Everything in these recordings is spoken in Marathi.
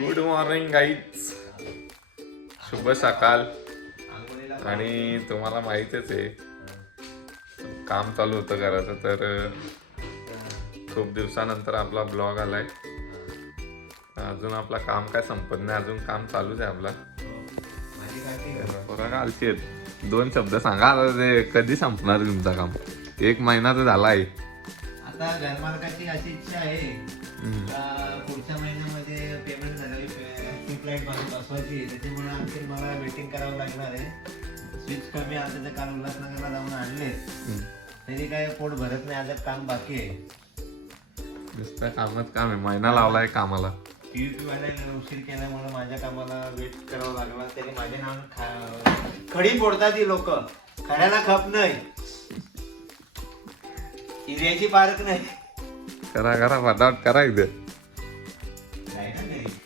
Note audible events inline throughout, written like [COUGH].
गुड मॉर्निंग गाईज शुभ सकाळ आणि तुम्हाला माहितच आहे काम चालू होतं घराचं तर खूप दिवसानंतर आपला ब्लॉग आलाय. अजून आपला काम काय संपत नाही अजून काम चालूच आहे आपला. पोरा आलती आहेत. दोन शब्द सांगा आता ते कधी संपणार तुमचं काम? एक महिना तर झाला आहे आता अशी इच्छा आहे पुढच्या महिन्यामध्ये पेमेंट झालेली स्ट्रीट लाइट बसवायची. आहे. त्याच्यामुळे आणखी मला वेटिंग करावं लागणार आहे. स्विच कमी आता तर काल उल्हासनगरला जाऊन आणले. तरी काय पोट भरत नाही आता काम बाकी आहे. नुसतं कामच काम आहे महिना लावलाय कामाला. उशीर केल्यामुळे माझ्या कामाला वेट करावं लागला त्याने माझे नाव खडी फोडतात ती लोक. खड्याला खप नाही. [LAUGHS] हिऱ्याची पार्क नाही. करा करा फटाफट करा इथे.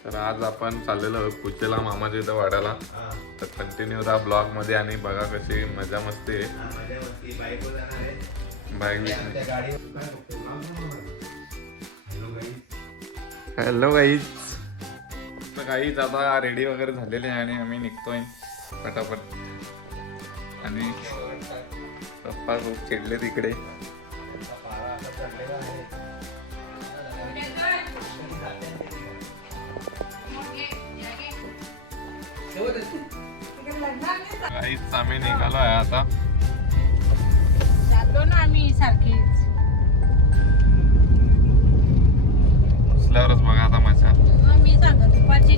तर आज आपण चाललेलो आहोत कुचेला मामाच्या इथं वाड्याला. तर कंटिन्यू राहा ब्लॉगमध्ये आणि बघा कशी मजा मस्ती बाईक. हॅलो तर गाईज आता रेडी वगैरे झालेले आहे आणि आम्ही निघतोय पटापट. आणि पप्पा खूप चिडले तिकडे गाईज आम्ही निघालो आहे आता. चाललो ना आम्ही सारखीच. बघा आता मजा. मी सांगत दुपारची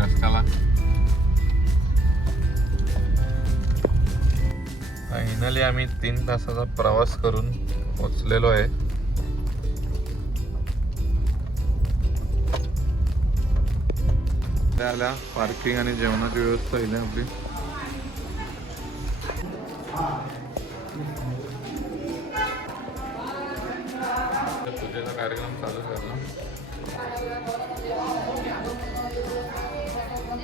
रस्त्याला फायनली आम्ही तीन तासाचा प्रवास करून पोचलेलो आहे. त्या आल्या पार्किंग आणि जेवणाची व्यवस्था आहे आपली. पूजेचा कार्यक्रम चालू झाला.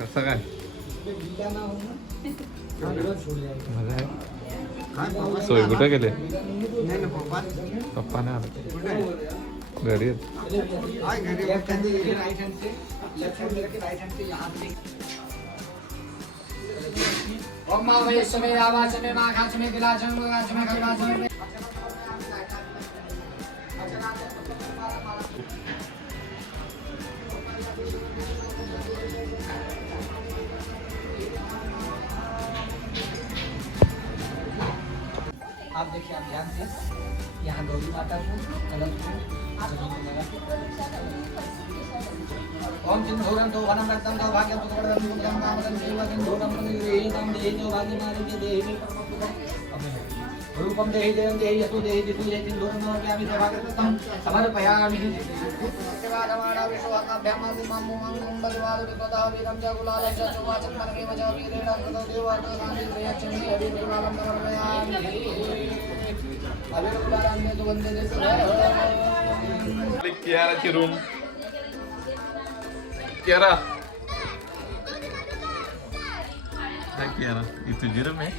कसं काय? सोय कुठे गेले? पप्पा नाही आले. घरी आहेत. ओम मा वैश्वमे आवाचमे माघाचमे विलाचमे गाचमे खगाचमे ओम सिंधूरं तो वनं रक्तं तो भाग्यं सुखप्रदं पुण्यं कामदं देवं धूरं प्रदिगृहीतं देहि तो भाग्यमानं च देहि। रूपं देहि जयं देहि यस्तु देहि जितु ये सिंधूरं नमामि सेवाकृतं समर्पयामि शिवानमाणा विश्वाकाभ्यामासिमामुमामुं भगवान् विपदः वीरं च गुलालस्य च वाचं मनमेव च वीरेण कृतौ देवार्थं सान्ति प्रयच्छन्ति अभिदेवालं समर्पयामि कियाराची रूम कियारा. काय कियारा ही तुझी रूम आहे.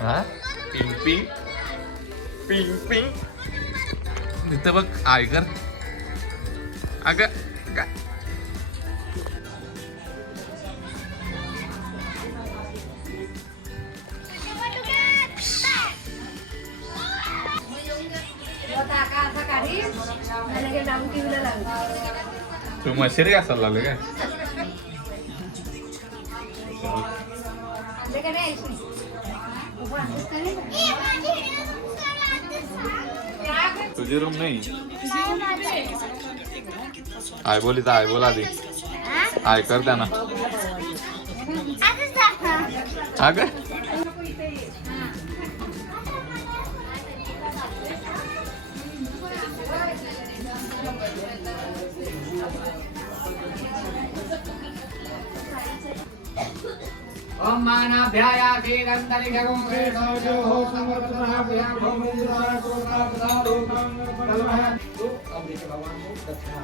हा? पिंग पिंग पिंग पिंग इथं बघ आय कर अग तू मशिरी घासायला लागले काय? तुझी रूम नाही? आय बोल इथं आय बोल आधी. आय कर त्यांना. अग ओम मानाभ्यायाखे गन्धनिषगं श्रीसौजो हो भौमिन्द्राय तो भगवान को दक्षिणा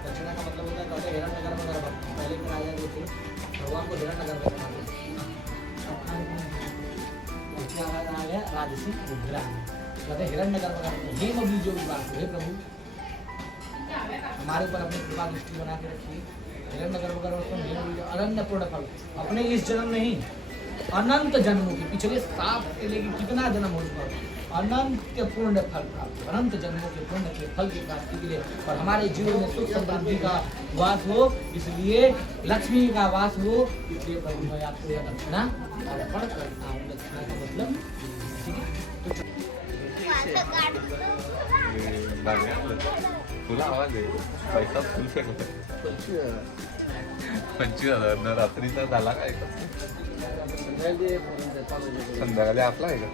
दक्षिणा का मतलब होता है कहते हिरण्य गर्भ गर्भ पहले के राजा जो थे भगवान को रुद्रा कहते हे प्रभु हमारे ऊपर अपनी कृपा दृष्टि बना के रखिए अनंत पूर्ण फल अपने इस जन्म नहीं अनंत जन्मों के पिछले सात से लेकर कितना जन्म हो चुका अनंत पूर्ण फल प्राप्त, अनंत जन्मों के पुण्य के फल की प्राप्ति के लिए। और हमारे जीवन में सुख समृद्धि का वास हो, इसलिए लक्ष्मी का वास हो, इसलिए आपको यह दक्षिणा अर्पण करता हूँ। दक्षिणा का मतलब ठीक है? तुला आवाज आहे पैसा फुल पंचवीस हजार. न रात्रीचा झाला काय संध्याकाळी आपला आहे का?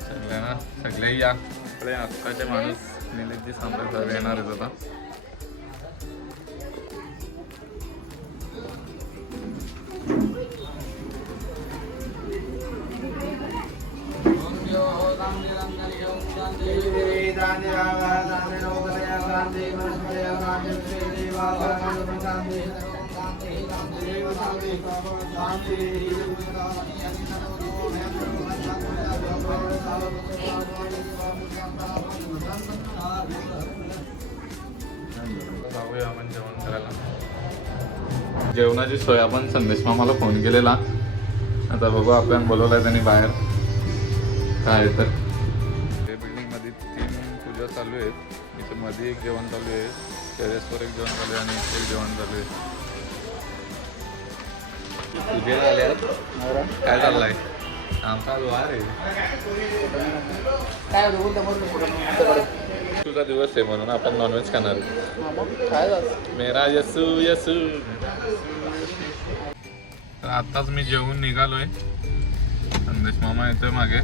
सगळ्यांना सगळे या. आपले आत्ताचे माणूस निलेशजी सांबरे आपण जेवण करायला. जेवणाची सोय आपण संदेश मामाला फोन केलेला. आता बघू आपण बोलवलाय त्यांनी बाहेर. काय आहे तर. बिल्डिंगमध्ये तीन पूजा चालू आहेत. इथे मध्ये एक जेवण चालू आहे. टेरेसवर एक जेवण चालू आहे आणि इथे एक जेवण चालू आहे. पूजेला आले काय चाललंय? आमचा वार आहे. तुझा दिवस आहे म्हणून आपण नॉनव्हेज खाणार मेरा यसू यसू. तर आताच मी जेवून निघालोय. संदेश मामा येतोय मागे.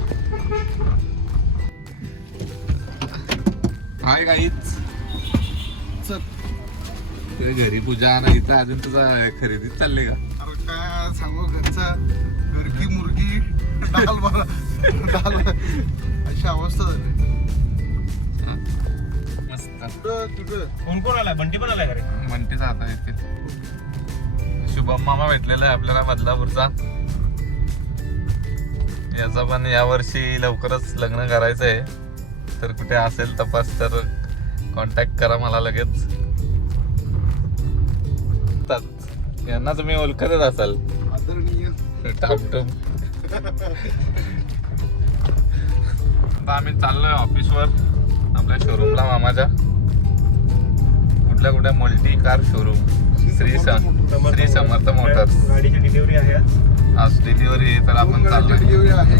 हाय काहीच तुझ्या घरी पूजा ना इथं अजून तुझा खरेदीच चालली का? अरे काय सांगू घरचा घरकी मुर्गी डाल मला. डाल. अशी अवस्था झाली? मस्त. कुठं कुठं? कोण कोण आलाय? बंटी पण आलाय घरी म्हणतीच आता येते शुभम मामा भेटलेला आहे आपल्याला बदलापूरचा याचा पण यावर्षी लवकरच लग्न करायचं आहे तर कुठे असेल तपास तर कॉन्टॅक्ट करा मला लगेच. यांना तुम्ही ओळखतच असाल. आता आम्ही चाललोय ऑफिसवर आपल्या शोरूमला मामाच्या. कुठल्या कुठल्या multi car showroom Shri Shri Samarth motors गाडीची डिलिव्हरी आहे आज. आज डिलिव्हरी तर आपण चाललोय. डिलिव्हरी आहे.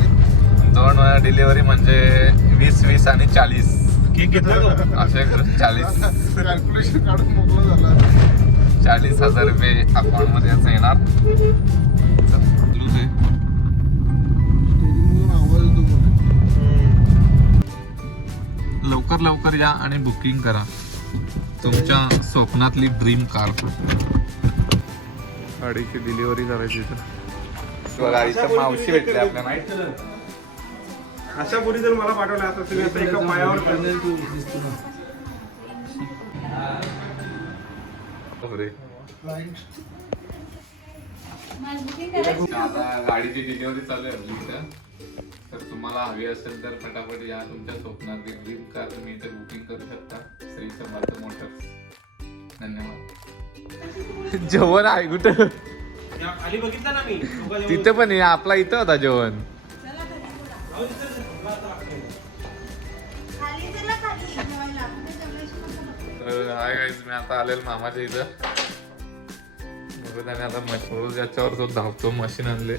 दोन वेळा डिलिव्हरी म्हणजे वीस वीस आणि चाळीस? असे करून चाळीस. कॅल्क्युलेशन काढून मोकळं झालं. चाळीस हजार रुपये अकाउंटमध्ये असं येणार. लवकर लवकर या आणि बुकिंग करा. तुमच्या स्वप्नातली ड्रीम कार गाडीची डिलिव्हरी करायची इथं. गाडीचं मावशी भेटली आपल्याला अशा बोली जर मला पाठवल्या तर तुम्ही आता एका पायावर गाडीची डिलिव्हरी चालू आहे आपली इथं. तर तुम्हाला हवी असेल तर फटाफट या तुमच्या स्वप्नातली ड्रीम कार तुम्ही इथे बुकिंग करू शकता. श्री समर्थ मोटर्स धन्यवाद. जेवण आहे कुठं? खाली बघितलं ना मी. तिथे पण आपला इथं होता जेवण. तर हाय गाईज मी आता आलेलो मामाच्या इथं. त्याने आता मश- रोज याच्यावर जो धावतो मशीन आणले.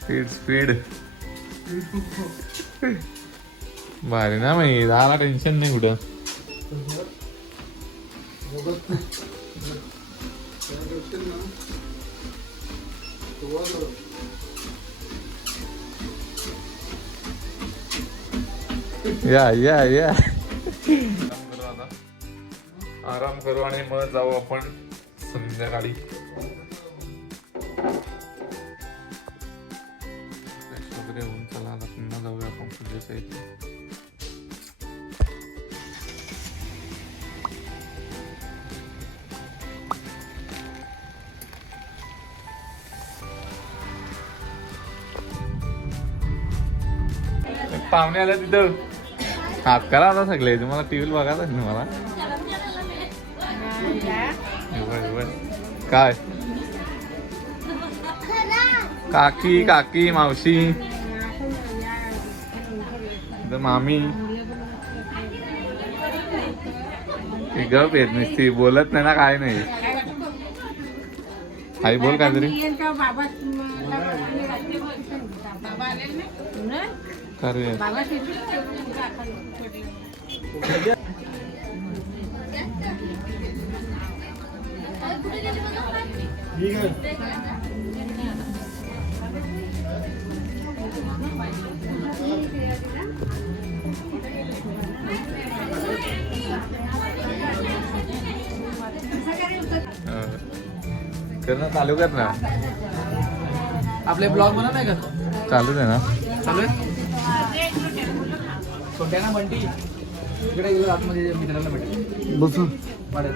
स्पीड स्पीड भारी ना मी झाला टेन्शन नाही कुठं. या या या. आराम करू आता आराम करू आणि मग जाऊ आपण संध्याकाळी. वगैरे होऊन चला आता पुन्हा जाऊया आपण पूजेच्या इथे पाहुणे आल्या तिथं. हात करा आता सगळे. तुम्हाला टीव्ही बघायला आहे तुम्हाला? काय? काकी काकी मावशी. मामी. ती गप येत नसती. बोलत नाही ना काय नाही. आई बोल येईल तेव्हा बाबा बाबा आलेले नाही ना? अरे बाबा तिथे दाखल कर ना चालू कर ना. आपले ब्लॉग बनव नाही का चालूच आहे ना. चालू आहे? छोट्या ना बंटी. इकडे गेलो आतमध्ये मित्राला भेटेल बस वाढत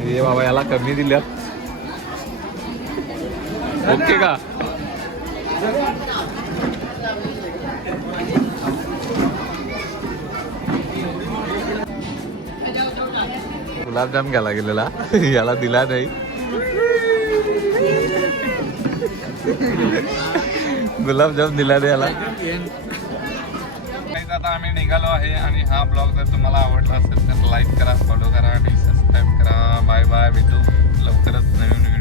हे बाबा याला कमी दिल्या ओके का? गुलाबजाम घ्यायला गेलेला. याला दिला नाही. गुलाबजाम दिला द्यायला आम्ही निघालो आहे आणि हा ब्लॉग जर तुम्हाला आवडला असेल तर लाईक करा फॉलो करा आणि सबस्क्राईब करा. बाय बाय भेटू लवकरच नवीन व्हिडिओ